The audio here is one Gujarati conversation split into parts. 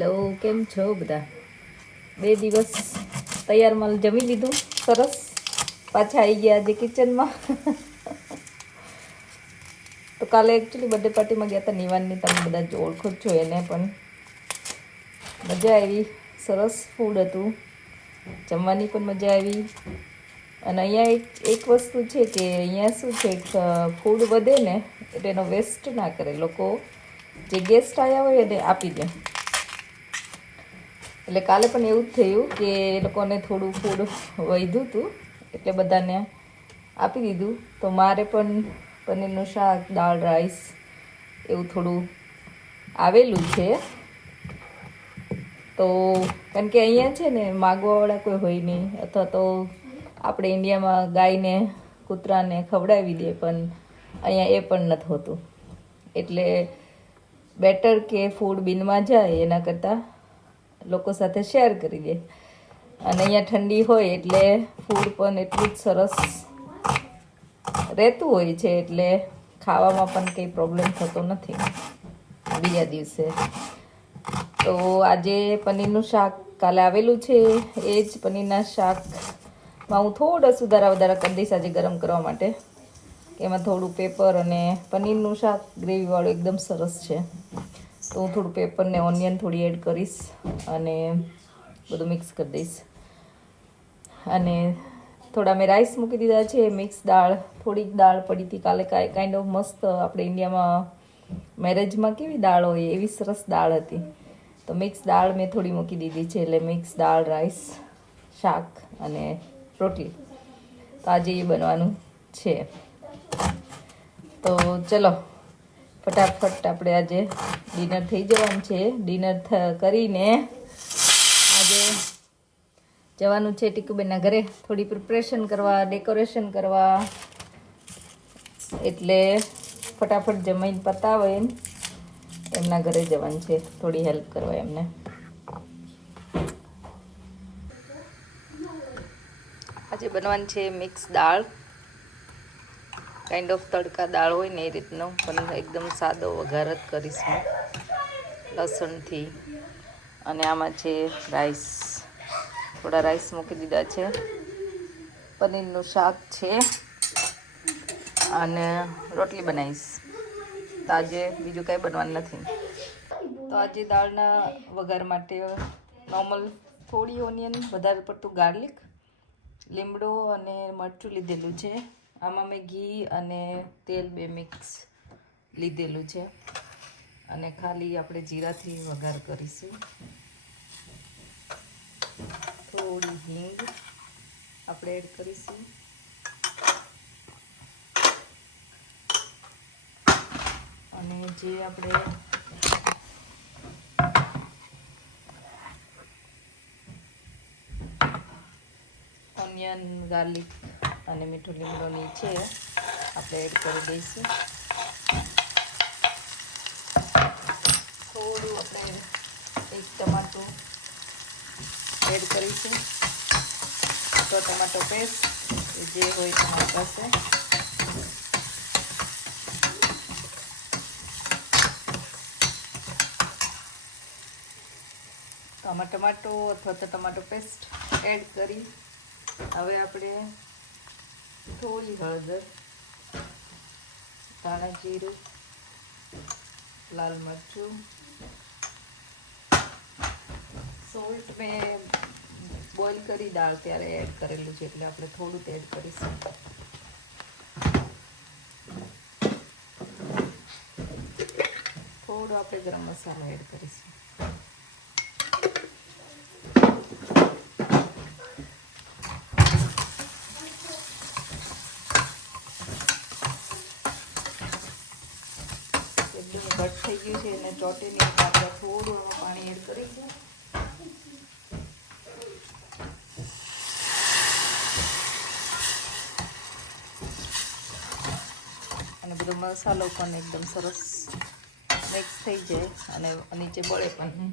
હેલો, કેમ છો બધા? 2 દિવસ તૈયારમાં જમી લીધું, સરસ. પાછા આવી ગયા આજે કિચનમાં. તો કાલે એકચ્યુઅલી બર્થડે પાર્ટીમાં ગયા હતા નિવાનની, તમે બધા જ ઓળખો જ છો એને, પણ મજા આવી. સરસ ફૂડ હતું, જમવાની પણ મજા આવી. અને અહીંયા એક વસ્તુ છે કે અહીંયા શું છે, ફૂડ વધે ને એટલે એનો વેસ્ટ ના કરે લોકો. જે ગેસ્ટ આવ્યા હોય એને આપી દે. એટલે કાલે પણ એવું જ થયું કે એ લોકોને થોડું ફૂડ વધ્યું હતું એટલે બધાને આપી દીધું. તો મારે પણ પનીરનું શાક, દાળ, રાઈસ એવું થોડું આવેલું છે. તો કારણ કે અહીંયા છે ને માગવાવાળા કોઈ હોય નહીં, અથવા તો આપણે ઇન્ડિયામાં ગાયને કૂતરાને ખવડાવી દે, પણ અહીંયા એ પણ નથી હોતું. એટલે બેટર કે ફૂડ બિનમાં જાય એના કરતાં લોકો સાથે શેર કરી દે. અને અહીંયા ઠંડી હોય એટલે ફૂડ પણ એટલું જ સરસ રહેતું હોય છે, એટલે ખાવામાં પણ કંઈ પ્રોબ્લેમ થતો નથી બીજા દિવસે. તો આજે પનીરનું શાક કાલે આવેલું છે, એ જ પનીરના શાકમાં હું થોડા સુધારા વધારા કરી દઈશ આજે ગરમ કરવા માટે. એમાં થોડું પેપર, અને પનીરનું શાક ગ્રેવીવાળું એકદમ સરસ છે, તો હું થોડું પેપર ને ઓનિયન થોડી એડ કરીશ અને બધું મિક્સ કરી દઈશ. અને થોડા મેં રાઈસ મૂકી દીધા છે, મિક્સ દાળ, થોડીક દાળ પડી હતી કાલે, કાઇન્ડ ઓફ મસ્ત. આપણે ઇન્ડિયામાં મેરેજમાં કેવી દાળ હોય એવી સરસ દાળ હતી. તો મિક્સ દાળ મેં થોડી મૂકી દીધી છે, એટલે મિક્સ દાળ, રાઈસ, શાક અને રોટલી. તો આજે એ બનવાનું છે. તો ચલો ફટાફટ આપણે આજે ડિનર થઈ જવાનું છે. ડિનર કરીને આજે જવાનું છે ટીકુબેનના ઘરે થોડી પ્રિપરેશન કરવા, ડેકોરેશન કરવા. એટલે ફટાફટ જમીન પતાવે એમના ઘરે જવાનું છે, થોડી હેલ્પ કરવા એમને. આજે બનવાનું છે મિક્સ દાળ, કાઇન્ડ ઓફ તડકા દાળ હોય ને એ રીતનો, પણ એકદમ સાદો વઘાર જ કરીશું લસણથી. અને આમાં છે રાઈસ, થોડા રાઈસ મૂકી દીધા છે, પનીરનું શાક છે અને રોટલી બનાવીશ. તો આજે બીજું કાંઈ બનવાનું નથી. તો આજે દાળના વઘાર માટે નોર્મલ થોડી ઓનિયન, વધારે પડતું ગાર્લિક, લીમડો અને મરચું લીધેલું છે. આમાં મેં ઘી અને તેલ 2 મિક્સ લીધેલું છે. અને ખાલી આપણે જીરાથી વઘાર કરીશું. થોડી હિંગ આપણે એડ કરીશું. અને જે આપણે ઓનિયન, ગાર્લિક અને મીઠું લીમડોની છે આપણે એડ કરી દઈશું. થોડું આપણે 1 ટમાટું એડ કરીશું, તો ટમાટો પેસ્ટ જે હોય તમારી પાસે. તો આમાં ટમાટો અથવા તો ટમાટો પેસ્ટ એડ કરી હવે આપણે થોડી હળદર, ધાણા જીરું, લાલ મરચું, સોલ્ટ મેં બોઇલ કરી દાળ ત્યારે એડ કરેલું છે, એટલે આપણે થોડું એડ કરીશું. થોડું આપણે ગરમ મસાલો એડ કરીશું. એકદમ ઘટ થઈ ગયું છે અને ચોટે નહીં, આપણે થોડું એમાં પાણી એડ કરીશું. અને બધો મસાલો પણ એકદમ સરસ મિક્સ થઈ જાય અને નીચે બળે પણ.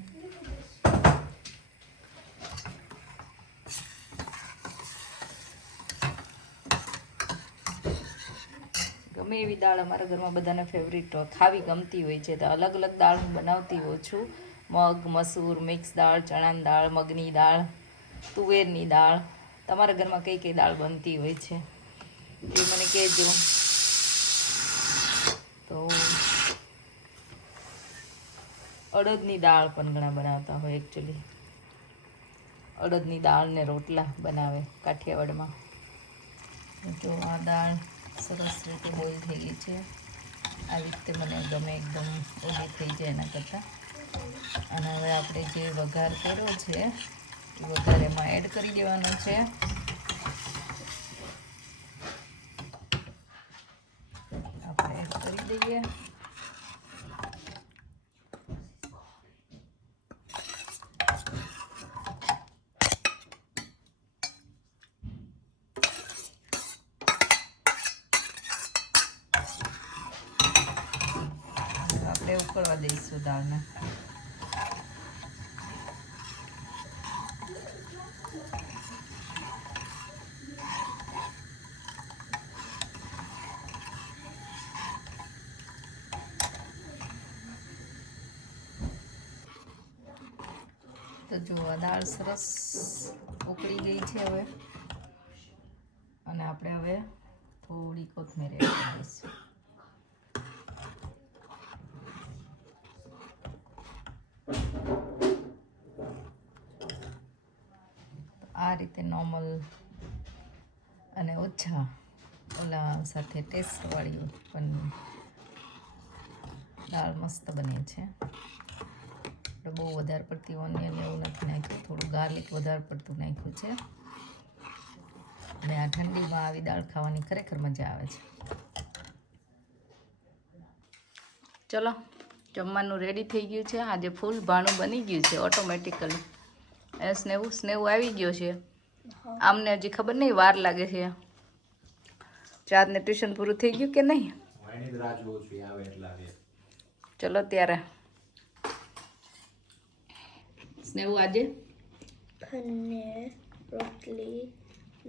ગમે એવી દાળ અમારા ઘરમાં બધાને ફેવરિટ ખાવી ગમતી હોય છે. તો અલગ અલગ દાળ હું બનાવતી હોઉં છું, મગ, મસૂર, મિક્સ દાળ, ચણાની દાળ, મગની દાળ, તુવેરની દાળ. તમારા ઘરમાં કઈ કઈ દાળ બનતી હોય છે એ મને કહેજો. તો અડદની દાળ પણ ઘણા બનાવતા હોય. એકચ્યુઅલી અડદની દાળ ને રોટલા બનાવે કાઠિયાવાડમાં. જો આ દાળ સરસ રીતે બોઇલ થઈ ગઈ છે. આવી રીતે મને ગમે, એકદમ ઓલી થઈ જાય એના કરતાં. અને હવે આપણે જે વઘાર કર્યો છે એ વઘાર એમાં એડ કરી દેવાનો છે. આપણે એડ કરી દઈએ. આપણે ઉકળવા દઈશું દાળને. તો જુઓ દાળ સરસ ઉકળી ગઈ છે હવે. અને આપણે હવે થોડી કોથમીર એડ કરીશું. આ રીતે નોર્મલ અને ઓછા ઓલા સાથે ટેસ્ટવાળી પણ દાળ મસ્ત બને છે. બહુ વધારે પડતી ઓનિયન એવું નથી નાખ્યું, થોડું ગાર્લિક વધારે પડતું નાખ્યું છે. અને આ ઠંડીમાં આવી દાળ ખાવાની ખરેખર મજા આવે છે. ચલો, જમવાનું રેડી થઈ ગયું છે. આજે ફૂલ ભાણું બની ગયું છે ઓટોમેટિકલી. સ્નેવું આવી ગયો છે. આમને હજી ખબર નહીં, વાર લાગે છે. ચાંદને ટ્યુશન પૂરું થઈ ગયું કે નહીં? ચલો ત્યારે સ્નેવું આજે પનીર, રોટલી,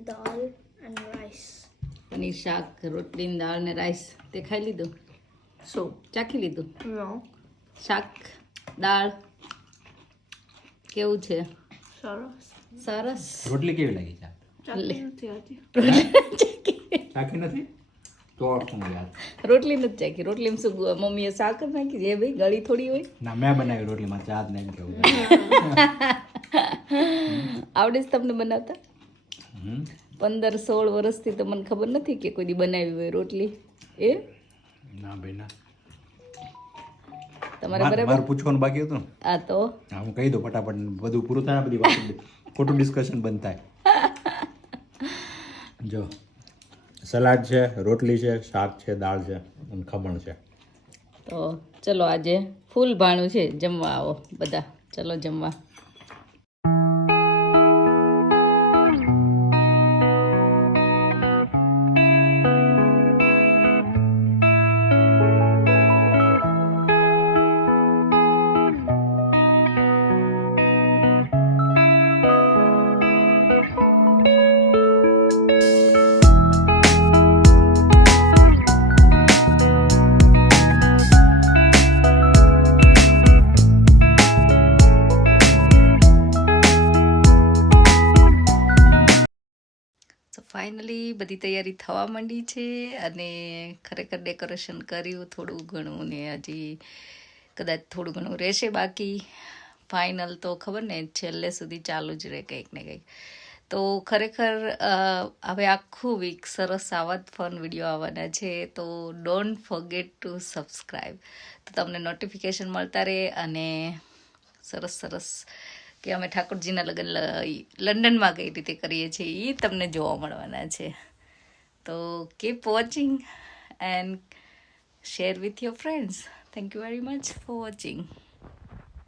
દાળ and rice. પનીર શાક, રોટલી, દાળ ને રાઈસ. તે ખાઈ લીધું? શું ચાખી લીધું? No. શાક, દાળ કેવું છે? સરસ. સરસ. રોટલી કેવી લાગી? ચાખી નથી હતી. ચાખી નથી તો શું યાર? રોટલી નથી ચાખી. રોટલીમાં શું મમ્મીએ શાક જ નાખી છે? ભાઈ ગળી થોડી હોય. ના, મેં બનાવી રોટલીમાં ચા જ નહીં કેવું. આવડે છે તમને બનાવતા? 15-16 વર્ષથી તો મને ખબર નથી કે કોઈ દી બનાવી હોય રોટલી. એ ના ભાઈ ના. તમારે બરાબર મારે પૂછવાનું બાકી હતું. આ તો હા, હું કહી દઉં ફટાફટ, બધું પૂરું થાય, બધી વાત ખોટું ડિસ્કશન બંધ થાય. જો સલાડ છે, રોટલી છે, શાક છે, દાળ છે અને ખમણ છે. તો ચલો આજે ફૂલ ભાણું છે. જમવા આવો બધા. ચલો જમવા. ફાઇનલી બધી તૈયારી થવા માંડી છે. અને ખરેખર ડેકોરેશન કર્યું થોડું ઘણું, ને હજી કદાચ થોડું ઘણું રહેશે બાકી. ફાઇનલ તો ખબર ને છેલ્લે સુધી ચાલુ જ રહે કંઈક ને કંઈક. તો ખરેખર હવે આખું વીક સરસ આવા જ ફન વિડીયો આવવાના છે. તો ડોન્ટ ફોરગેટ ટુ સબસ્ક્રાઈબ, તો તમને નોટિફિકેશન મળતા રહે. અને સરસ સરસ કે અમે ઠાકોરજીના લગ્ન લંડનમાં કઈ રીતે કરીએ છીએ એ તમને જોવા મળવાના છે. તો keep watching and share with your friends. Thank you very much for watching.